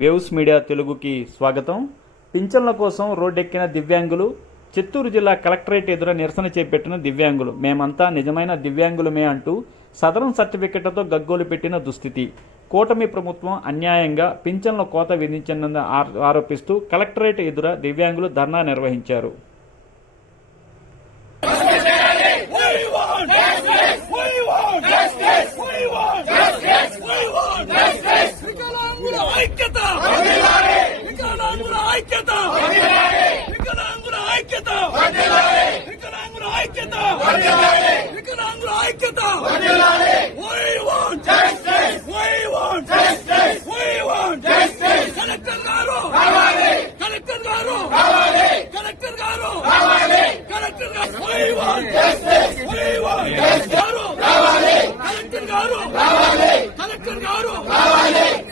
Waves media తెలుగుకి స్వాగతం. పింఛన్ల కోసం రోడ్డెక్కిన దివ్యాంగులు. చిత్తూరు జిల్లా కలెక్టరేట్ ఎదుర నిరసన చేపట్టిన దివ్యాంగులు. మేమంతా నిజమైన దివ్యాంగులమే అంటూ సదరన్ సర్టిఫికెట్లతో గగ్గోలు పెట్టిన దుస్థితి. కూటమి ప్రభుత్వం అన్యాయంగా పింఛన్ల కోత విధించిందని ఆరోపిస్తూ కలెక్టరేట్ ఎదుర దివ్యాంగులు ధర్నా నిర్వహించారు.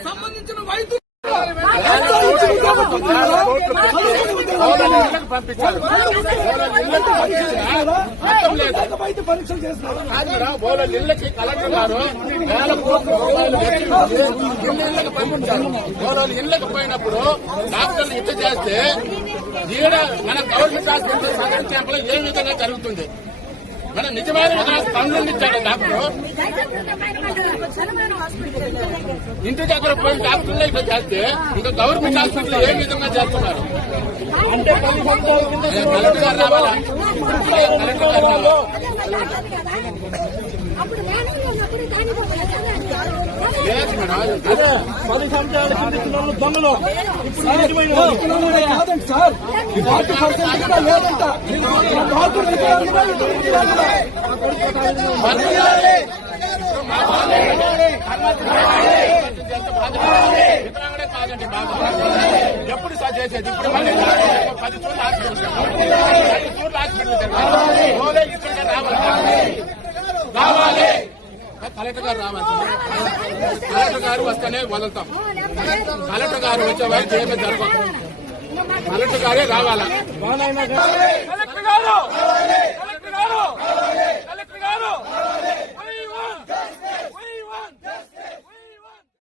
సంబంధించిన వైద్యులు పంపించాలి. పరీక్షలు చేస్తున్నారు. ఇళ్ళకి కలెక్టర్ గారు వేల కోట్ల రూపాయలు ఇళ్ళకి పంపించారు. ఇళ్ళకి పోయినప్పుడు డాక్టర్లు ఇట్లా చేస్తే ఈడ మన గవర్నమెంట్ హాస్పిటల్ సదరన్ క్యాంపులో ఏ విధంగా జరుగుతుంది? మన నిజమైన పనులు ఇచ్చాడు డాక్టర్. ఇంటి దగ్గర పోయి డాక్టర్లు ఇట్లా చేస్తే ఇంకా గవర్నమెంట్ హాస్పిటల్ ఏ విధంగా చేస్తున్నారు అంటే కలెక్టర్ గారు రావాలా? కలెక్టర్ గారు రావాలా? లేదు మేడం, అదే 10 సంవత్సరాల కింద దొంగలు కాదండి సార్. 40% కూడా లేదంట. కాదండి బాబు, ఎప్పుడు సార్ చేసేది? ఇప్పుడు 10 చోట్ల హాస్పిటల్ రావాలి. కలెక్టర్ గారు రావాలి. కలెక్టర్ గారు వస్తేనే వదులుతాం. కలెక్టర్ గారు వచ్చే వరకు ఏమీ జరగదు. కలెక్టర్ గారే రావాలా?